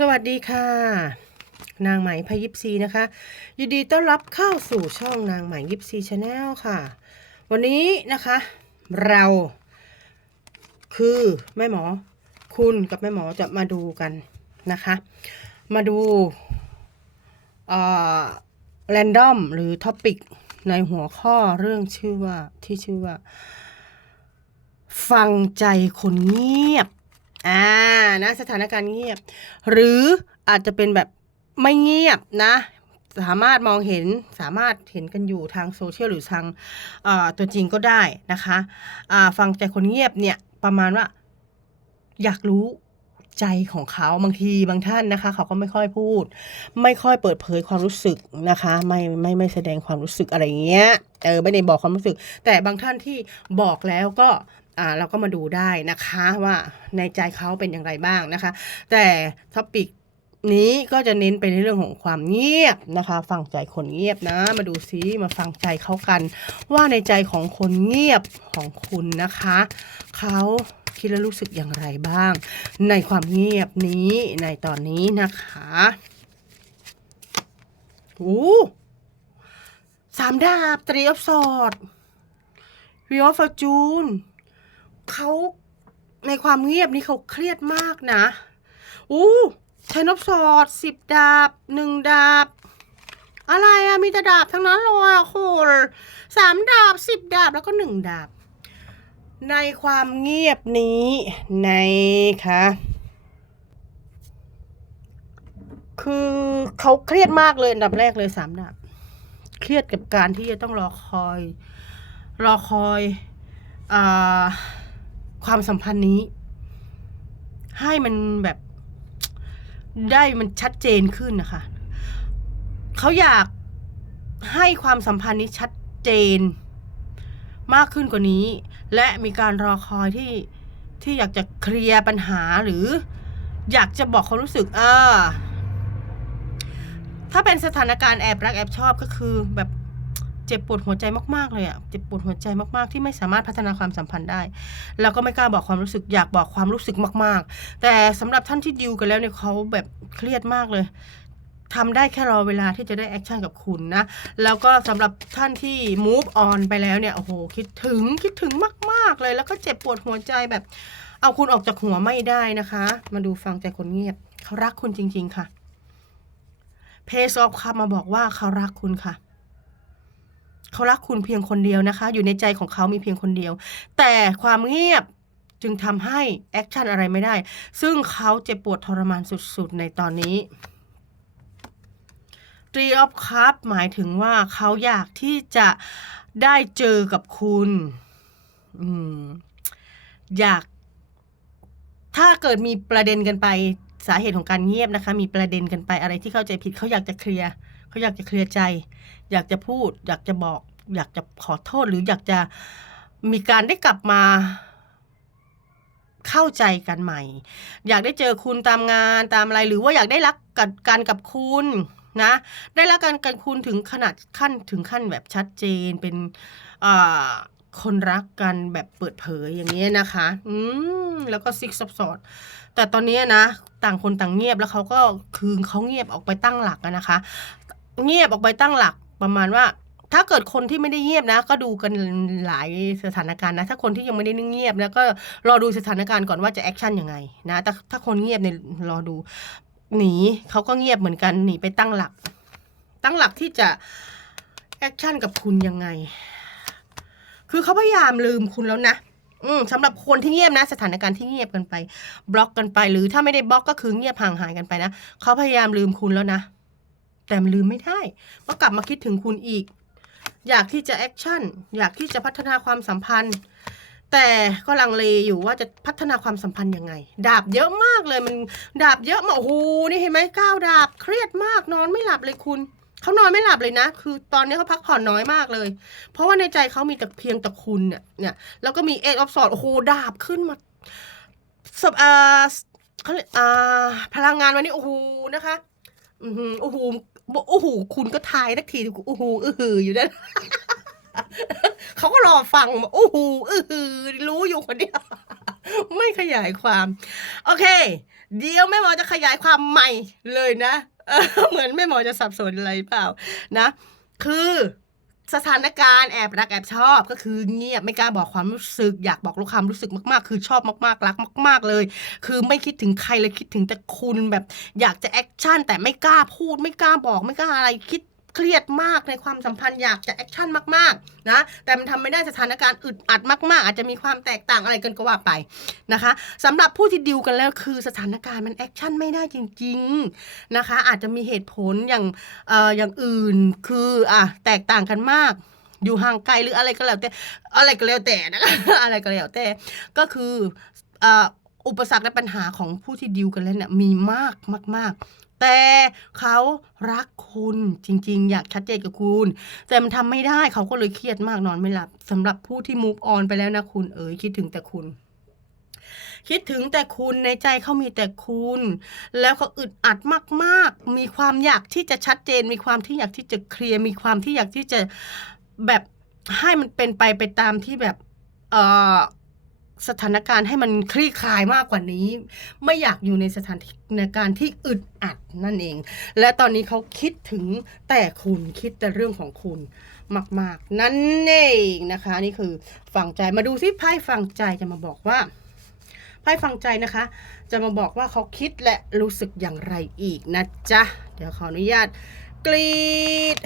สวัสดีค่ะ นางไหมพยิปซีนะคะ ยินดีต้อนรับเข้าสู่ช่องนางไหมยิปซีชาแนลค่ะ วันนี้นะคะ เราคือแม่หมอคุณกับแม่หมอจะมาดูกันนะคะ มาดูอ่อแรนดอมหรือท็อปิกในหัวข้อเรื่องชื่อว่าที่ชื่อว่า ฟังใจคนเงียบ อ่านะสถานการณ์เงียบ หรืออาจจะเป็นแบบไม่เงียบนะ สามารถมองเห็นสามารถเห็นกันอยู่ทางโซเชียลหรือทางตัวจริงก็ได้นะคะฟังใจคนเงียบเนี่ยประมาณว่าอยากรู้ใจของเขาบางทีบางท่านนะคะ เขาก็ไม่ค่อยพูด ไม่ค่อยเปิดเผยความรู้สึกนะคะ ไม่ไม่ไม่แสดงความรู้สึกอะไรเงี้ยเออไม่ได้บอกความรู้สึก แต่บางท่านที่บอกแล้วก็ อ่าเราก็มาดูได้นะคะว่าในใจเขาเป็นอย่างไรบ้างนะคะ แต่ท็อปิกนี้ก็จะเน้นไปในเรื่องของความเงียบนะคะ ฟังใจคนเงียบนะ มาดูซิมาฟังใจเขากัน ว่าในใจของคนเงียบของคุณนะคะเขาคิดและรู้สึกอย่างไรบ้าง ในความเงียบนี้ในตอนนี้นะคะโอ้สามดาบตรีออฟสอดวิออฟฟอร์จูน เขาในความเงียบนี้เขาเครียดมากนะ อู้ใช้นบสอดสิบดาบหนึ่งดาบ อะไรอะมีแต่ดาบทั้งนั้นเลยอะคุณสามดาบสิบดาบแล้วก็หนึ่งดาบ ในความเงียบนี้ในคะคือเขาเครียดมากเลยอันดับแรกเลยสามดาบ เครียดกับการที่จะต้องรอคอย รอคอยอา ความสัมพันธ์นี้ ให้มันแบบได้มันชัดเจนขึ้นนะคะเขาอยากให้ความสัมพันธ์นี้ชัดเจน มากขึ้นกว่านี้ และมีการรอคอยที่ที่อยากจะเคลียร์ปัญหาหรือ อยากจะบอกความรู้สึก เอ่าถ้าเป็นสถานการณ์แอบรักแอบชอบก็คือแบบ เจ็บปวดหัวใจมากๆเลยอะเจ็บปวดหัวใจมากๆ ที่ไม่สามารถพัฒนาความสัมพันธ์ได้ แล้วก็ไม่กล้าบอกความรู้สึกอยากบอกความรู้สึกมาก ๆ แต่สำหรับท่านที่ดิวกันแล้วเนี่ยเขาแบบเครียดมากเลยทำได้แค่รอเวลาที่จะได้แอคชั่นกับคุณนะ แล้วก็สำหรับท่านที่ move on ไปแล้วเนี่ย โอ้โห คิดถึงคิดถึงมาก ๆ เลย แล้วก็เจ็บปวดหัวใจแบบ เอาคุณออกจากหัวไม่ได้นะคะ มาดูฟังใจคนเงียบ เขารักคุณจริง ๆ ค่ะ เพซอฟคำมาบอกว่าเขารักคุณค่ะ เขารักคุณเพียงคนเดียวนะคะ อยู่ในใจของเขามีเพียงคนเดียว แต่ความเงียบจึงทำให้แอคชั่นอะไรไม่ได้ ซึ่งเขาเจ็บปวดทรมานสุดๆ ในตอนนี้ Three of Cups หมายถึงว่าเขาอยากที่จะได้เจอกับคุณออยาก ถ้าเกิดมีประเด็นกันไปสาเหตุของการเงียบนะคะ มีประเด็นกันไปอะไรที่เข้าใจผิดเขาอยากจะเคลียร์ เขาอยากจะเคลียร์ใจ อยากจะพูด อยากจะบอก อยากจะขอโทษหรืออยากจะมีการได้กลับมาเข้าใจกันใหม่ อยากได้เจอคุณตามงานตามอะไรหรือว่าอยากได้รักกันกันกับคุณนะ ได้รักกันกันคุณถึงขนาดขั้นถึงขั้นแบบชัดเจนเป็นคนรักกันแบบเปิดเผยอย่างนี้นะคะ อืมแล้วก็ซิกซับซอดแต่ตอนนี้นะ ต่างคนต่างเงียบแล้วเขาก็คือเขาเงียบออกไปตั้งหลักนะคะ เงียบออกไปตั้งหลักประมาณว่า ถ้าเกิดคนที่ไม่ได้เงียบนะ ก็ดูกันหลายสถานการณ์นะ ถ้าคนที่ยังไม่ได้เงียบแล้วก็รอดูสถานการณ์ก่อนว่าจะแอคชั่นยังไงนะแต่ถ้าคนเงียบเนี่ยรอดูหนีเขาก็เงียบเหมือนกันหนีไปตั้งหลัก ตั้งหลักที่จะแอคชั่นกับคุณยังไง คือเขาพยายามลืมคุณแล้วนะอืมสำหรับคนที่เงียบนะ สถานการณ์ที่เงียบกันไป บล็อกกันไป หรือถ้าไม่ได้บล็อกก็คือเงียบห่างหายกันไปนะเขาพยายามลืมคุณแล้วนะ แต่มันลืมไม่ได้ก็กลับมาคิดถึงคุณอีก อยากที่จะแอคชั่น อยากที่จะพัฒนาความสัมพันธ์ แต่ก็ลังเลอยู่ว่าจะพัฒนาความสัมพันธ์ยังไง ดาบเยอะมากเลยมันดาบเยอะมากโอ้โหนี่เห็นไหมก้าวดาบเครียดมากนอนไม่หลับเลยคุณเขานอนไม่หลับเลยนะ คือตอนนี้เขาพักผ่อนน้อยมากเลย เพราะว่าในใจเขามีแต่เพียงแต่คุณเนี่ยเนี่ย แล้วก็มีเอ็ดออฟสอดโอ้โหดาบขึ้นมาสบอ่าเขาเรียกอ่าพลังงานวันนี้โอ้โหนะคะ อือหือโห อ้โหโอ้โหคุณก็ทายทักทีโอ้โหอือหืออยู่นั่นเขาก็รอฟังโอ้โหอือหือรู้อยู่คนเดียวไม่ขยายความ โอเค เดี๋ยวแม่หมอจะขยายความใหม่เลยนะเหมือนแม่หมอจะสับสนอะไรเปล่านะ คือ สถานการณ์แอบรักแอบชอบก็คือเงียบไม่กล้าบอกความรู้สึก อยากบอกลูกความรู้สึกมากๆ คือชอบมากๆรักมาก ๆเลย คือไม่คิดถึงใครเลยคิดถึงแต่คุณแบบ อยากจะแอคชั่นแต่ไม่กล้าพูดไม่กล้าบอกไม่กล้าอะไรคิด เครียดมากในความสัมพันธ์อยากจะแอคชั่นมากๆนะแต่มันทำไม่ได้สถานการณ์อึดอัดมาก ๆ อาจจะมีความแตกต่างอะไรกันก็ว่าไปนะคะสำหรับผู้ที่ดิวกันแล้วคือสถานการณ์มันแอคชั่นไม่ได้จริง ๆนะคะ อาจจะมีเหตุผลอย่างเอ่ออย่างอื่นคืออะแตกต่างกันมากอยู่ห่างไกลหรืออะไรก็แล้วแต่อะไรก็แล้วแต่นะคะอะไรก็แล้วแต่ก็คืออ,อุปสรรคและปัญหาของผู้ที่ดิวกันแล้วเนี่ยมีมากมาก แต่เขารักคุณจริง ๆ อยากชัดเจนกับคุณ แต่มันทำไม่ได้เขาก็เลยเครียดมากนอนไม่หลับสำหรับผู้ที่ move on ไปแล้วนะคุณเอ๋ยคิดถึงแต่คุณคิดถึงแต่คุณในใจเขามีแต่คุณ แล้วเขาอึดอัดมากๆ มีความอยากที่จะชัดเจน มีความที่อยากที่จะเคลียร์ มีความที่อยากที่จะแบบให้มันเป็นไปไปตามที่แบบเออ สถานการณ์ให้มันคลี่คลายมากกว่านี้ ไม่อยากอยู่ในสถานการณ์ที่อึดอัดนั่นเอง และตอนนี้เขาคิดถึงแต่คุณคิดแต่เรื่องของคุณมาก ๆ นั่นเองนะคะ นี่คือฝั่งใจมาดูซิไพ่ฝั่งใจจะมาบอกว่าไพ่ฝังใจนะคะ จะมาบอกว่าเขาคิดและรู้สึกอย่างไรอีกนะจ๊ะ เดี๋ยวขออนุญาตกรีด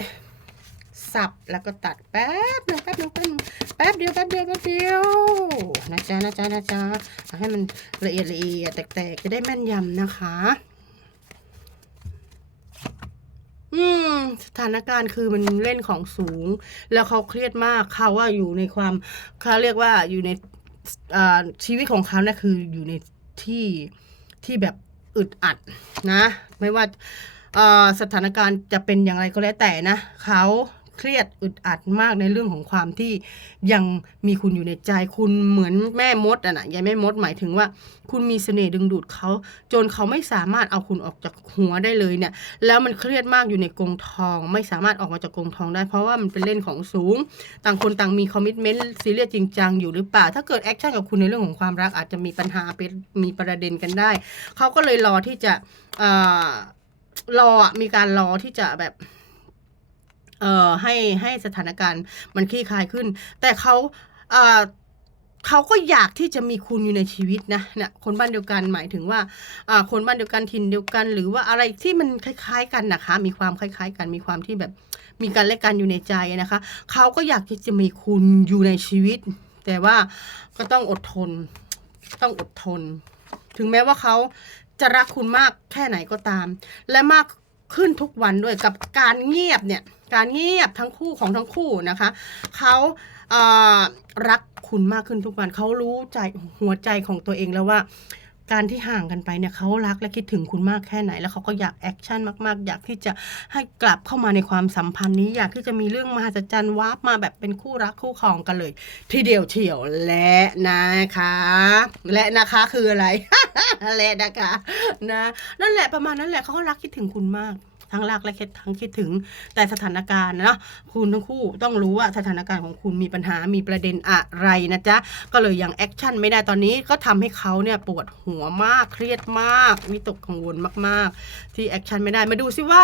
สับแล้วก็ตัดแป๊บหนึงแป๊บหนึงแป๊บแป๊บเดียวแป๊บเดียวแป๊บเดียวนะจ๊ะนะจ๊ะนะจ๊ะให้มันละเอียดละเอียดแตกๆจะได้แม่นยำนะคะ อืมสถานการณ์คือมันเล่นของสูง แล้วเขาเครียดมากเขาว่าอยู่ในความเขาเรียกว่าอยู่ในอ่าชีวิตของเขานะคืออยู่ในที่ที่แบบอึดอัดนะ ไม่ว่าสถานการณ์จะเป็นอย่างไรก็แล้วแต่นะเขา เครียดอึดอัดมากในเรื่องของความที่ยังมีคุณอยู่ในใจคุณเหมือนแม่มดอะนะยายแม่มดหมายถึงว่า คุณมีเสน่ห์ดึงดูดเขา จนเขาไม่สามารถเอาคุณออกจากหัวได้เลยเนี่ย แล้วมันเครียดมากอยู่ในกรงทอง ไม่สามารถออกมาจากกรงทองได้ เพราะว่ามันเป็นเล่นของสูง ต่างคนต่างมีคอมมิชเมนต์ซีเรียสจริงจังอยู่หรือเปล่า ถ้าเกิดแอคชั่นกับคุณในเรื่องของความรักอาจจะมีปัญหาเป็นมีประเด็นกันได้เขาก็เลยรอที่จะรออมีการรอที่จะแบบ เอ่อให้ให้สถานการณ์มันคลี่คลายขึ้น แต่เขาเอ่อเขาก็อยากที่จะมีคุณอยู่ในชีวิตนะเนี่ยคนบ้านเดียวกันหมายถึงว่าอ่าคนบ้านเดียวกันถิ่นเดียวกัน หรือว่าอะไรที่มันคล้ายๆกันนะคะ มีความคล้าย ๆ กันมีความที่แบบมีการและกันอยู่ในใจนะคะเขาก็อยากที่จะมีคุณอยู่ในชีวิต แต่ว่าก็ต้องอดทน ต้องอดทน ถึงแม้ว่าเขาจะรักคุณมากแค่ไหนก็ตาม และมาก ขึ้นทุกวันด้วยกับการเงียบเนี่ยการเงียบทั้งคู่ของทั้งคู่นะคะเขาเรักคุณมากขึ้นทุกวันเขารู้ใจหัวใจของตัวเองแล้วว่า การที่ห่างกันไปเนี่ยเขารักและคิดถึงคุณมากแค่ไหน แล้วเขาก็อยากแอคชั่นมาก ๆ อยากที่จะให้กลับเข้ามาในความสัมพันธ์นี้ อยากที่จะมีเรื่องมหัศจรรย์วาร์ปมาแบบเป็นคู่รักคู่ครองกันเลย ทีเดียวเฉียวและนะคะ และนะคะคืออะไรและนะคะนะนั่นแหละประมาณนั้นแหละเขาก็รักคิดถึงคุณมาก ทั้งรักและคิดทั้งคิดถึงแต่สถานการณ์นะคุณทั้งคู่ต้องรู้ว่าสถานการณ์ของคุณมีปัญหามีประเด็นอะไรนะจ๊ะก็เลยยังแอคชั่นไม่ได้ตอนนี้ก็ทำให้เขาเนี่ยปวดหัวมากเครียดมากวิตกกังวลมาก ๆ ที่แอคชั่นไม่ได้มาดูซิว่า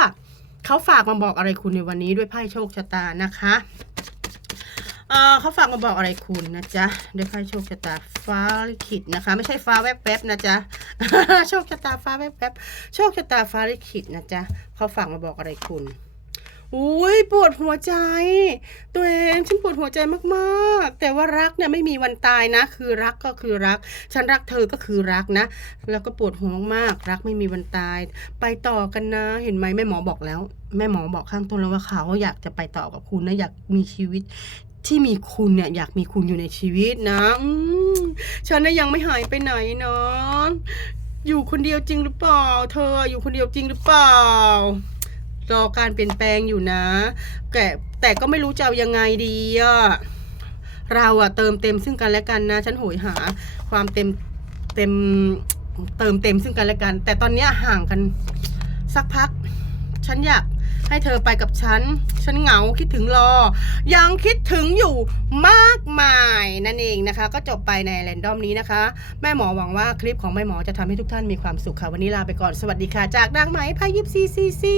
เขาฝากมาบอกอะไรคุณในวันนี้ด้วยไพ่โชคชะตานะคะ เออเขาฝากมาบอกอะไรคุณนะจ๊ะด้วยไพ่โชคชะตาฟ้าลิขิตนะคะ ไม่ใช่ฟ้าแวบๆนะจ๊ะโชคชะตาฟ้าแวบๆโชคชะตาฟ้าลิขิตนะจ๊ะเขาฝากมาบอกอะไรคุณอุ้ยปวดหัวใจ ตัวเองฉันปวดหัวใจมากๆ แต่ว่ารักเนี่ยไม่มีวันตายนะ คือรักก็คือรัก ฉันรักเธอก็คือรักนะ แล้วก็ปวดหัวมากๆรักไม่มีวันตาย ไปต่อกันนะ เห็นไหมแม่หมอบอกแล้ว แม่หมอบอกข้างต้นแล้วว่าเขาอยากจะไปต่อกับคุณนะอยากมีชีวิต ที่มีคุณเนี่ยอยากมีคุณอยู่ในชีวิตนะฉันน่ะยังไม่หายไปไหนเนาะอยู่คนเดียวจริงหรือเปล่า เธออยู่คนเดียวจริงหรือเปล่ารอการเปลี่ยนแปลงอยู่นะแต่แต่ก็ไม่รู้จะเอายังไงดีอะเราอะเติมเต็มซึ่งกันและกันนะ ฉันโหยหา ความเต็มเต็มเติมเต็มซึ่งกันและกัน แต่ตอนเนี้ยห่างกันสักพัก ฉันอยาก ให้เธอไปกับฉัน ฉันเหงาคิดถึงรอ ยังคิดถึงอยู่มากมายนั่นเองนะคะ ก็จบไปในแรนดอมนี้นะคะ แม่หมอหวังว่าคลิปของแม่หมอจะทำให้ทุกท่านมีความสุขค่ะ วันนี้ลาไปก่อน สวัสดีค่ะ จากนางไหมพายิบซีซีซี